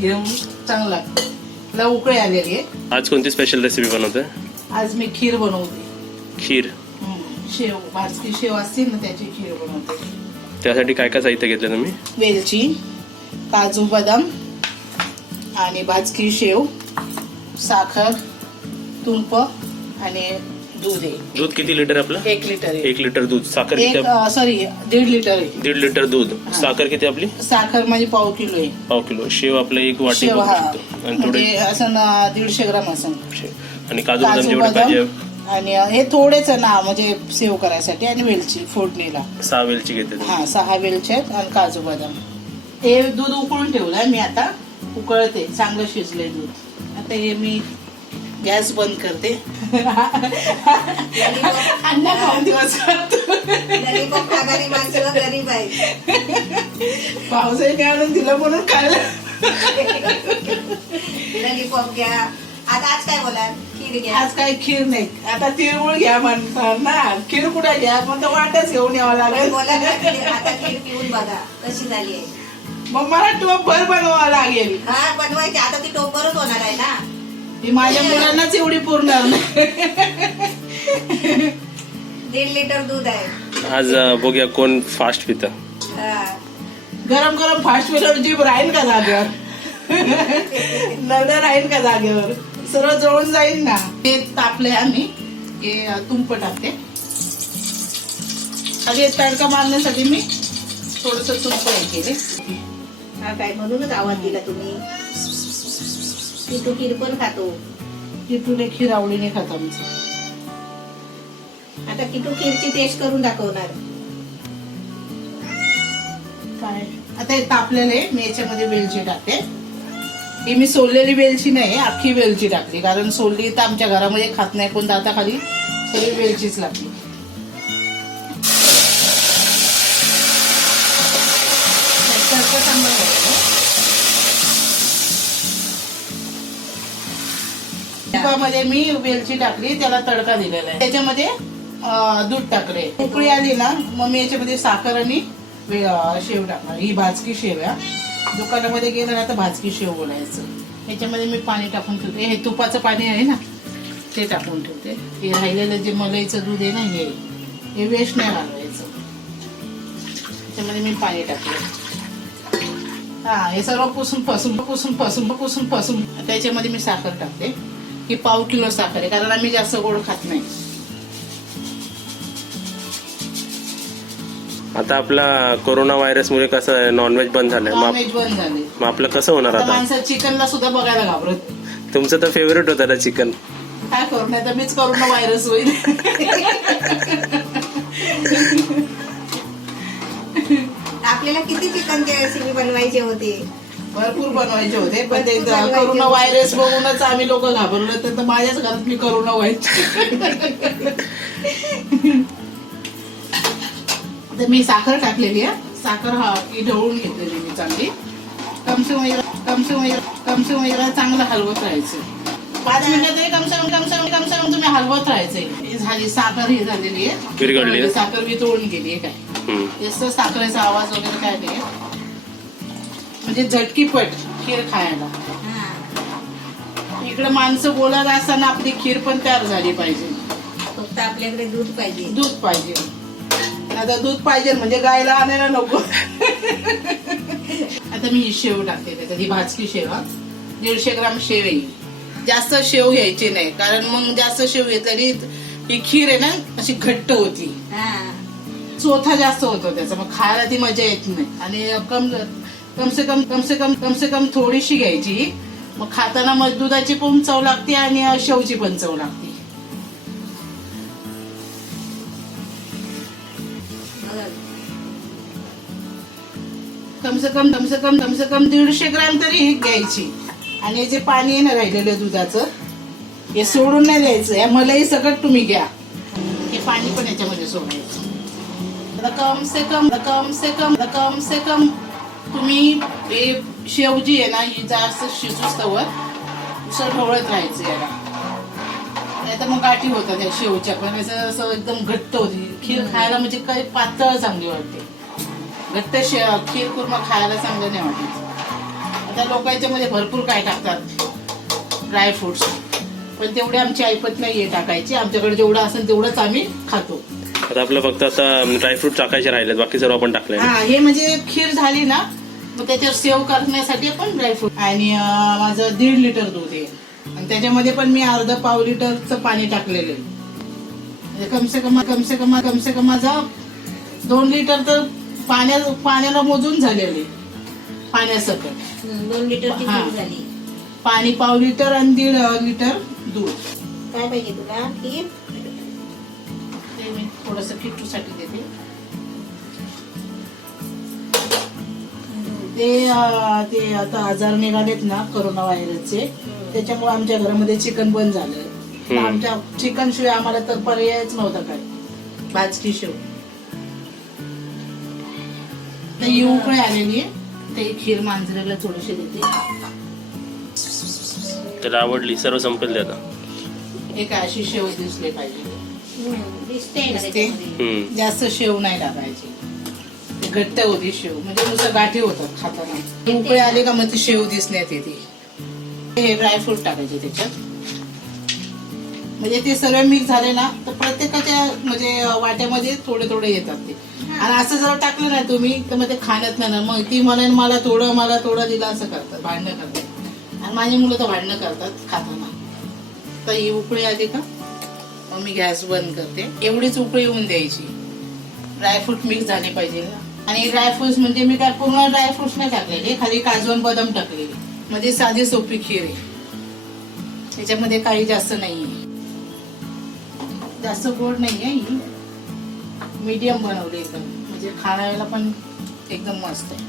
घेऊन चांगलं लागतं. त्याला उकळी आलेली आहे. आज कोणती स्पेशल रेसिपी बनवते? आज मी खीर बनवते. खीर? शेव, भाजकी शेव असते ना त्याची खीर बनवते. त्यासाठी काय काय साहित्य घेतलं तुम्ही? वेलची, काजू बदाम आणि भाजकी शेव, साखर, तूप आणि दूध आहे. दूध किती लिटर आपलं? 1 लिटर आहे. 1 लिटर दूध. साखर किती? सॉरी 1.5 लिटर आहे. 1.5 लिटर दूध. साखर किती आपली? साखर म्हणजे पाव किलो आहे. पाव किलो. शेव आपलं 1 वाटी. शेव हा आणि थोडे म्हणजे असं 150 ग्राम असं. आणि काजू बदाम जेवढे पाहिजे. आणि हे थोडेच ना म्हणजे सेव करायसाठी. आणि वेलची फोडणीला 6 वेलची घेते. हा 6 वेलच्या आणि काजू बदाम. हे दूध उकळून ठेवलंय मी. आता उकळते. चांगलं शिजलंय दूध. आता हे मी गॅस बंद करते. अण्णा खाऊन दिवस पावसाने आणून दिलं म्हणून खाल्लं. लॉलीपॉप घ्या. आता आज काय बोला? खीर घ्या. आज काय खीर नाही. आता तिळगुळ घ्या म्हणतात ना. खीर कुठे घ्या पण तो वाटच घेऊन यावं लागेल. बोला ना, आता खीर पिऊन बघा कशी झाली आहे. मग मला टोप भर बनवावं लागेल. हा बनवायची. आता ती टोपरच होणार आहे ना. ही माझ्या मुलांनाच एवढी पुरणार नाही. 1.5 लिटर दूध आहे. आज बघूया कोण फास्ट पितं. हा. गरम गरम फास्ट फूडवर जीभ राहील का जागेवर? नरडं राहील का जागेवर? सर्व जळून जाईल ना. ते तापले आम्ही. हे तुंप टाकते. आधी तडका मारण्यासाठी मी थोडस तुंप हे केले. हा काय म्हणूनच आवाज दिला तुम्ही. किटू खीर पण खातो. किटूने खीर आवडीने खात आमचं. आता किटू खीरची टेस्ट करून दाखवणार. काय आता हे तापलेले मी याच्यामध्ये वेलची टाकते. ही मी सोललेली वेलची नाही, अख्खी वेलची टाकली. कारण सोलली तर आमच्या घरामध्ये खात नाही कोण. दाताखाली सगळी वेलचीच लागली. तडका चांगला करायचा. तुपामध्ये मी वेलची टाकली. त्याला तडका दिलेला आहे. त्याच्यामध्ये दूध टाकले. उकळी आली ना मग मी याच्यामध्ये साखर आणि शेव टाकणार. ही भाजकी शेव आहे. दुकानामध्ये गेलं ना तर भाजकी शेव बोलायचं. याच्यामध्ये मी पाणी टाकून ठेवते. हे तुपाचं पाणी आहे ना ते टाकून ठेवते. हे राहिलेलं जे मलाईचं दूध आहे ना हे वेस्ट नाही घालवायचं. त्याच्यामध्ये मी पाणी टाकले. हा हे सर्व पुसून पासून त्याच्यामध्ये मी साखर टाकते. ही पाव किलो साखर आहे कारण आम्ही जास्त गोड खात नाही. आता आपला कोरोना व्हायरस मुळे कसं नॉनव्हेज बंद झालंय. नॉनव्हेज बंद झाले. मग आपलं कसं होणार आता आता? माणसं चिकनला सुद्धा बघायला घाबरत. तुमचं तर फेवरेट होतं ना चिकन. काय करू नाही तर मीच कोरोना व्हायरस होईल. आपल्याला किती चिकनची रेसिपी बनवायची होती. भरपूर बनवायचे होते पण ते कोरोना व्हायरस बघूनच आम्ही लोक घाबरलो. तर माझ्याच घरात मी कोरोना व्हायची. तर मी साखर टाकलेली आहे. साखर ही ढवळून घेतलेली मी चांगली. कमसे वगैरे चांगलं हलवत राहायचं. 5 मिनिटं तरी कमसे कम तुम्ही हलवत राहायचंय. झाली साखर ही झालेली विरघळली. आहे. साखर वितळून गेली आहे. काय जास्त साखरेचा आवाज वगैरे काय नाही. म्हणजे झटकीपट खीर खायला. इकडे माणसं बोलत असताना आपली खीर पण तयार झाली पाहिजे. फक्त आपल्याकडे दूध पाहिजे. दूध पाहिजे. आता दूध पाहिजे म्हणजे गायला आणायला नको. आता मी ही शेव टाकते. त्याच्यात ही भाजकी शेव 150 ग्राम शेव आहे. जास्त शेव घ्यायची नाही कारण मग जास्त शेव घेतली ही खीर आहे ना अशी घट्ट होती. चोथा जास्त होतो त्याचा. मग खायला ती मजा येत नाही. आणि कमसे कम थोडीशी घ्यायची. मग खाताना मग दुधाची पण चव लागते आणि शेवची पण चव लागते. कमसे कम 150 ग्राम तरी ही घ्यायची. आणि जे पाणी आहे ना राहिलेलं दुधाचं हे सोडून नाही द्यायचं. या मलाई सकट तुम्ही घ्या. हे पाणी पण याच्यामध्ये सोडायचं. कमसे कम तुम्ही हे शेव जी आहे ना ही जास्त शिजूच तवर उसळ ढवळत राहायचं याला. नाही तर मग गाठी होतात त्या शेवच्या पण. असं एकदम घट्ट होती खीर खायला. म्हणजे काही पातळ चांगली वाटते. घट्ट खीर कुर्मा खायला चांगलं नाही वाटत. आता लोक याच्यामध्ये भरपूर काय टाकतात ड्रायफ्रुट्स, पण तेवढे आमची ऐपत नाहीये टाकायची. आमच्याकडे जेवढं असेल तेवढंच आम्ही खातो. आता आपलं फक्त आता ड्रायफ्रूट टाकायचे राहिलेत, बाकी सर्व आपण टाकले. हा, हे म्हणजे खीर झाली ना, मग त्याच्यावर सेव करण्यासाठी आपण ड्रायफ्रूट. आणि माझं 1.5 लिटर दूध आहे आणि त्याच्यामध्ये पण मी अर्धा पाव लिटरचं पाणी टाकलेलं आहे. म्हणजे कमसे कम माझा 2 लिटर तर पाण्याला मोजून झालेले पाण्यासकट. 2 लिटरची हा. खीर झाली. पाणी पाव लिटर आणि 1.5 लिटर दूध. काय पाहिजे तुला खीर? ते मी थोडस किट्टूसाठी देते. ते आता आजार निघालेत ना कोरोना व्हायरसचे, त्याच्यामुळे आमच्या घरामध्ये चिकन बंद झालंय. तर आमच्या चिकन शिवाय आम्हाला तर पर्यायच नव्हता काय, भाजकी शेव. तर ही उकळी आलेली आहे, ते खीर मांजरेला थोडीशी देते. त्याला आवडली, सर्व संपेल आता. एक अशी शेव दिसली पाहिजे. दिसते ना दिसते. त्याच्यामध्ये. जास्त शेव नाही टाकायची, ती घट्ट होती शेव, म्हणजे नुसतं गाठी होतात खाताना. उकळी आली का मग ती शेव दिसण्यात येते. हे ड्रायफ्रूट टाकायचे त्याच्यात, म्हणजे ते सर्व मिक्स झाले ना तर प्रत्येकाच्या म्हणजे वाट्यामध्ये थोडे थोडे येतात ते. आणि असं जर टाकलं ना तुम्ही तर मग ते खाण्यात नाही ना, मग ती म्हणेन मला थोडं दिलं, असं करतात, भांडणं करतात. आणि माझी मुलं तर भांडणं करतात खाताना. तर ही उकळी आली का मग मी गॅस बंद करते. एवढीच उकळी येऊन द्यायची. ड्रायफ्रूट मिक्स झाले पाहिजे ना. आणि ड्रायफ्रुट्स म्हणजे मी काय पूर्ण ड्रायफ्रुट्स नाही टाकलेले, खाली काजू आणि बदाम टाकलेले. म्हणजे साधी सोपी खीर आहे, त्याच्यामध्ये काही जास्त नाहीये, जास्त गोड नाहीये. ही मीडियम बनवली एकदम, म्हणजे खाण्याला पण एकदम मस्त आहे.